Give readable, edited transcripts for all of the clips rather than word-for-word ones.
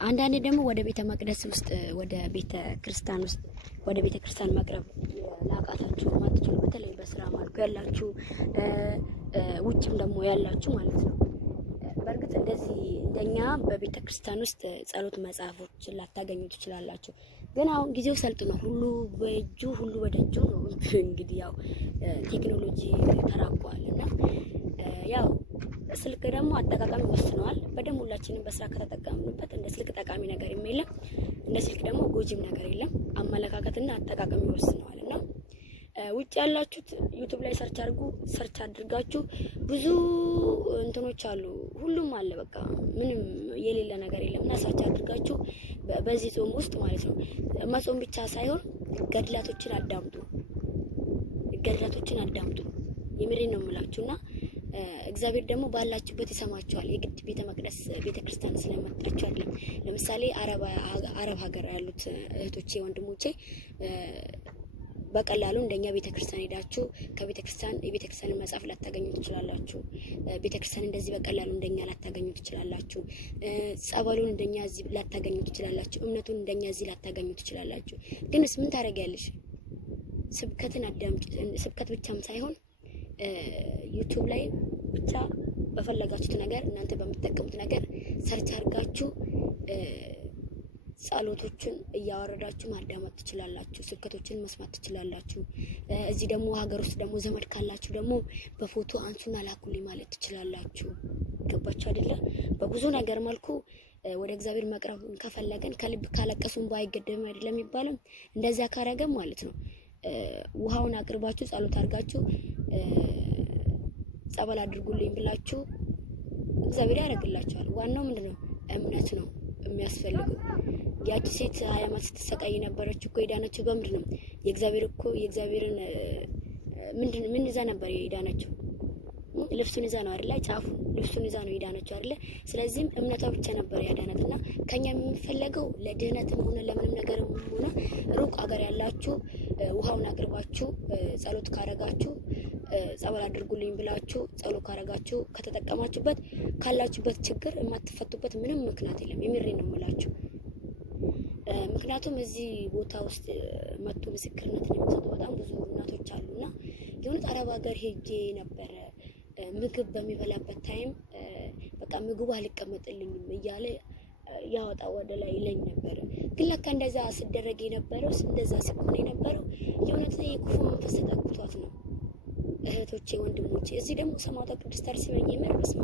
አንዳንዴ ደግሞ ወደ ቤተ መቅደስ ውስጥ ወደ ቤተ ክርስቲያን ውስጥ ወደ ቤተ ክርስቲያን መቅረብ ላቃታችሁ ማትችሉ በተለይ በስራ መልኩ ያላችሁ ውጭም ደግሞ ያላችሁ ማለት ነው። በእርግጥ እንደዚህ እንደኛ በቤተ ክርስቲያን ውስጥ ጸሎት መጽሐፎችን ላታገኙ ትችላላችሁ። ግን አሁን ጊዜው ሰልጥኗል። ሁሉ በእጁ ሁሉ በደጁ ነው። እንግዲህ ያው ቴክኖሎጂ ተራቋል እና ያው ስልክ ደግሞ አጠቃቀም ይወስነዋል። በደንብ ሁላችንም በስራ ከተጠቀምንበት እንደ ስልክ ጠቃሚ ነገር የለም፣ እንደ ስልክ ደግሞ ጎጂም ነገር የለም። አመለካከትና አጠቃቀም ይወስነዋል እና ውጭ ያላችሁት ዩቲዩብ ላይ ሰርች አድርጋችሁ ብዙ እንትኖች አሉ፣ ሁሉም አለ። በቃ ምንም የሌለ ነገር የለም እና ሰርች አድርጋችሁ በዚህ ጾም ውስጥ ማለት ነው መጾም ብቻ ሳይሆን ገድላቶችን አዳምጡ። የምሬን ነው የምላችሁና እግዚአብሔር ደግሞ ባላችሁበት ይሰማችኋል። የግድ ቤተ መቅደስ ቤተ ክርስቲያን ስለመጣችሁ አይደለም። ለምሳሌ አረብ ሀገር ያሉት እህቶቼ ወንድሞቼ በቀላሉ እንደኛ ቤተ ክርስቲያን ሄዳችሁ ከቤተ ክርስቲያን የቤተ ክርስቲያን መጽሐፍ ላታገኙ ትችላላችሁ። ቤተ ክርስቲያን እንደዚህ በቀላሉ እንደኛ ላታገኙ ትችላላችሁ። ጸበሉን እንደኛ እዚህ ላታገኙ ትችላላችሁ። እምነቱን እንደኛ እዚህ ላታገኙ ትችላላችሁ። ግንስ ምን ታደርጊያለሽ? ስብከትን አዳምጪ። ስብከት ብቻም ሳይሆን ዩቲዩብ ላይ ብቻ በፈለጋችሁት ነገር እናንተ በምትጠቀሙት ነገር ሰርች አድርጋችሁ ጸሎቶችን እያወረዳችሁ ማዳመጥ ትችላላችሁ። ስብከቶችን መስማት ትችላላችሁ። እዚህ ደግሞ ሀገር ውስጥ ደግሞ ዘመድ ካላችሁ ደግሞ በፎቶ አንሱና ላኩልኝ ማለት ትችላላችሁ። ገባችሁ አይደለ? በብዙ ነገር መልኩ ወደ እግዚአብሔር መቅረብ ከፈለገን ከልብ ካለቀሱን ባይገደም አይደለም የሚባለው። እንደዚያ ካረገም ማለት ነው ውሃውን አቅርባችሁ ጸሎት አድርጋችሁ ጸበል አድርጉልኝ ብላችሁ እግዚአብሔር ያደርግላችኋል። ዋናው ምንድነው? እምነት ነው የሚያስፈልገው። ያቺ ሴት 20 ዓመት ስትሰቃይ ነበረች እኮ የዳነችው በምንድን ነው? የእግዚአብሔርን ምን ይዛ ነበር የዳነችው? ልብሱን ይዛ ነው አይደል? ጫፉ ልብሱን ይዛ ነው የዳነችው አይደል? ስለዚህም እምነቷ ብቻ ነበር ያዳነትና ከኛ የሚፈለገው ለድህነትም ሆነ ለምንም ነገርም ሆነ ሩቅ አገር ያላችሁ ውሃውን አቅርባችሁ ጸሎት ካረጋችሁ ጸበል አድርጉልኝ ብላችሁ ጸሎት ካረጋችሁ ከተጠቀማችሁበት ካላችሁበት ችግር የማትፈቱበት ምንም ምክንያት የለም። የምሬን ነው የምላችሁ። ምክንያቱም እዚህ ቦታ ውስጥ መጥቶ ምስክርነትን የሚሰጡ በጣም ብዙ እናቶች አሉና የሆነ አረብ ሀገር ሄጄ ነበረ ምግብ በሚበላበት ታይም በቃ ምግቡ አልቀመጥልኝም እያለ ያወጣ ወደ ላይ ይለኝ ነበር። ግን ለካ እንደዛ ሲደረግ የነበረው እንደዛ ሲሆን የነበረው የእውነት የክፉ መንፈስ ተጠቅቷት ነው። እህቶቼ ወንድሞቼ፣ እዚህ ደግሞ ሰማዕቷ ቅድስት አርሴማ የምር በስማ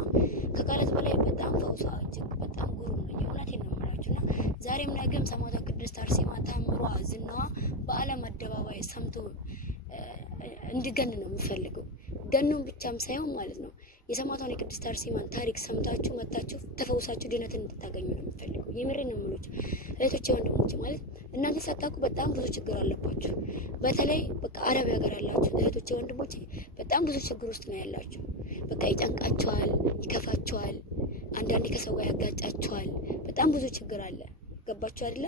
ከቃላት በላይ በጣም ፈውሷ እጅግ በጣም ግሩም ነው። የእውነቴን ነው የምላችሁና ዛሬም ነገም ሰማዕቷ ቅድስት አርሴማ ታምሯ ዝናዋ በዓለም አደባባይ ሰምቶ እንዲገን ነው የምፈልገው። ገኑን ብቻም ሳይሆን ማለት ነው የሰማዕቷን የቅድስት አርሴማን ታሪክ ሰምታችሁ መጣችሁ ተፈውሳችሁ ድነትን እንድታገኙ ነው የምፈልገው። የምሬን ነው የምሎች እህቶቼ ወንድሞቼ፣ ማለት እናንተ ሳታውቁ በጣም ብዙ ችግር አለባችሁ። በተለይ በቃ አረብ ሀገር ያላችሁ እህቶቼ ወንድሞቼ በጣም ብዙ ችግር ውስጥ ነው ያላችሁ። በቃ ይጨንቃችኋል፣ ይከፋችኋል፣ አንዳንዴ ከሰው ጋር ያጋጫችኋል። በጣም ብዙ ችግር አለ። ገባችሁ አይደለ?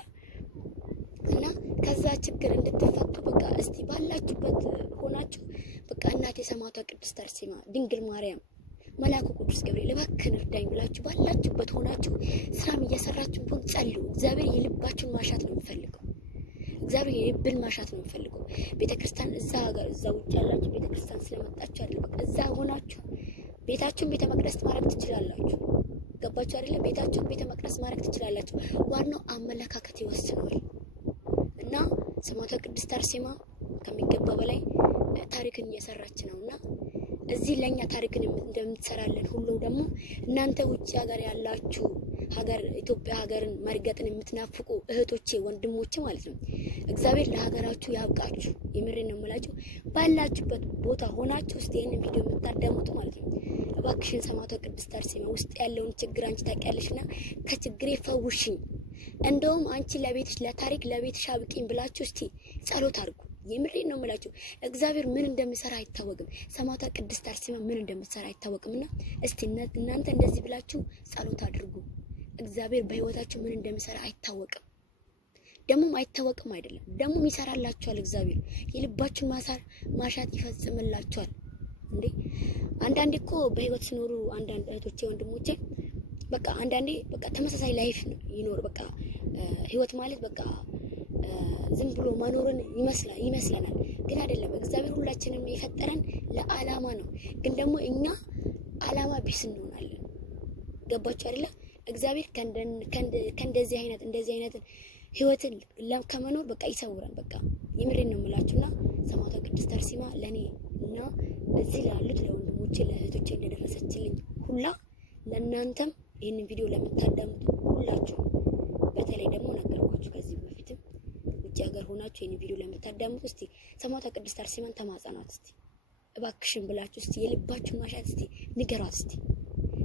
እና ከዛ ችግር እንድትፈቱ በቃ እስቲ ባላችሁበት ሆናችሁ በቃ እናቴ ሰማዕቷ ቅድስት አርሴማ ድንግል ማርያም መልአኩ ቅዱስ ገብርኤል እባክህን እርዳኝ ብላችሁ ባላችሁበት ሆናችሁ ስራም እየሰራችሁ ቢሆን ጸልዩ። እግዚአብሔር የልባችሁን ማሻት ነው የሚፈልገው። እግዚአብሔር የልብን ማሻት ነው የሚፈልገው። ቤተክርስቲያን እዛ ሀገር እዛ ውጭ ያላችሁ ቤተክርስቲያን ስለመጣችሁ አይደል? በቃ እዛ ሆናችሁ ቤታችሁን ቤተ መቅደስ ማድረግ ትችላላችሁ። ገባችሁ አይደለ? ቤታችሁን ቤተ መቅደስ ማድረግ ትችላላችሁ። ዋናው አመለካከት ይወስነዋል። እና ሰማዕቷ ቅድስት አርሴማ ከሚገባ በላይ ታሪክን እየሰራች ነውና እዚህ ለኛ ታሪክን እንደምትሰራለን ሁሉ ደግሞ እናንተ ውጭ ሀገር ያላችሁ ሀገር ኢትዮጵያ ሀገርን መርገጥን የምትናፍቁ እህቶቼ ወንድሞቼ ማለት ነው እግዚአብሔር ለሀገራችሁ ያብቃችሁ። የምሬን ነው የምላችሁ። ባላችሁበት ቦታ ሆናችሁ እስቲ ይሄንን ቪዲዮ የምታዳምጡ ማለት ነው እባክሽን ሰማዕቷ ቅድስት አርሴማ ውስጥ ያለውን ችግር አንቺ ታውቂያለሽና ከችግሬ ፈውሽኝ፣ እንደውም አንቺ ለቤትሽ ለታሪክ ለቤትሽ አብቂኝ ብላችሁ እስቲ ጸሎት አድርጉ። የምሬን ነው የምላችሁ። እግዚአብሔር ምን እንደሚሰራ አይታወቅም። ሰማዕቷ ቅድስት አርሴማ ምን እንደምትሰራ አይታወቅምና እስቲ እናንተ እንደዚህ ብላችሁ ጸሎት አድርጉ። እግዚአብሔር በህይወታችሁ ምን እንደሚሰራ አይታወቅም። ደሞም አይታወቅም አይደለም፣ ደሞም ይሰራላችኋል። እግዚአብሔር የልባችሁን ማሻት ይፈጽምላችኋል። እንዴ አንዳንዴ እኮ በህይወት ሲኖሩ አንዳንድ እህቶቼ ወንድሞቼ በቃ አንዳንዴ በቃ ተመሳሳይ ላይፍ ይኖር በቃ ህይወት ማለት በቃ ዝም ብሎ መኖርን ይመስለናል፣ ግን አይደለም። እግዚአብሔር ሁላችንም የፈጠረን ለዓላማ ነው። ግን ደግሞ እኛ ዓላማ ቢስ እንሆናለን። ገባችሁ አይደለ? እግዚአብሔር ከእንደዚህ አይነት ህይወትን ከመኖር በቃ ይሰውረን። በቃ የምሬን ነው የምላችሁና ሰማዕቷ ቅድስት አርሴማ ለኔ እና እዚህ ላሉት ለወንድሞቼ ለእህቶቼ እንደደረሰችልኝ ሁላ ለእናንተም ይህንን ቪዲዮ ለምታዳምጡ ሁላችሁ በተለይ ደግሞ ነገርኳችሁ ከዚህ በፊትም ውጭ ሀገር ሆናችሁ ይህንን ቪዲዮ ለምታዳምጡ እስቲ ሰማዕቷ ቅድስት አርሴማን ተማጸኗት እስቲ እባክሽን ብላችሁ እስቲ የልባችሁን ማሻት እስቲ ንገሯት እስቲ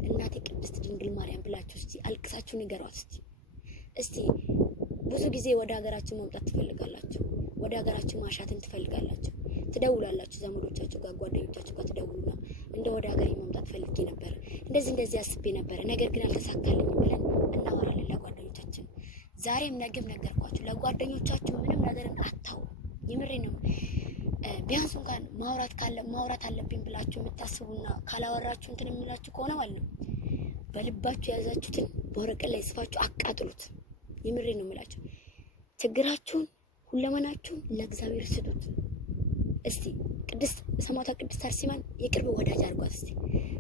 እናቴ ቅድስት ድንግል ማርያም ብላችሁ እስቲ አልቅሳችሁ ንገሯት እስቲ። እስቲ ብዙ ጊዜ ወደ ሀገራችሁ መምጣት ትፈልጋላችሁ፣ ወደ ሀገራችሁ ማሻትን ትፈልጋላችሁ፣ ትደውላላችሁ ዘመዶቻችሁ ጋር ጓደኞቻችሁ ጋር ትደውሉና እንደ ወደ ሀገሬ መምጣት ፈልጌ ነበር፣ እንደዚህ አስቤ ነበር፣ ነገር ግን አልተሳካልኝም ብለን እናወራለን ለጓደኞቻችን። ዛሬም ነገም ነገርኳችሁ፣ ለጓደኞቻችሁ ምንም ነገርን አታው። የምሬ ነው። ቢያንስ እንኳን ማውራት አለብኝ ብላችሁ የምታስቡና ካላወራችሁ እንትን የምላችሁ ከሆነ ማለት ነው በልባችሁ የያዛችሁትን በወረቀት ላይ ጽፋችሁ አቃጥሉት። የምሬ ነው የምላችሁ። ችግራችሁን ሁለመናችሁን ለእግዚአብሔር ስጡት። እስቲ ሰማዕቷ ቅድስት አርሴማን የቅርብ ወዳጅ አድርጓት። እስቲ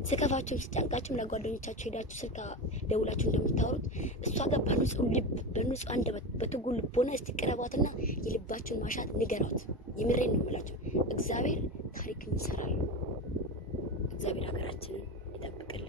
ስከፋችሁም ሲጨንቃችሁም ለጓደኞቻችሁ ሄዳችሁ ስልክ ደውላችሁ እንደምታወሩት እሷ ጋር በንጹህ ልብ በንጹህ አንደበት በትጉ ልቦና እስቲ ቅረቧትና የልባችሁን ማሻት ንገሯት። የምሬን ነው የምላችሁ። እግዚአብሔር ታሪክን ይሰራል። እግዚአብሔር ሀገራችንን ይጠብቅልን።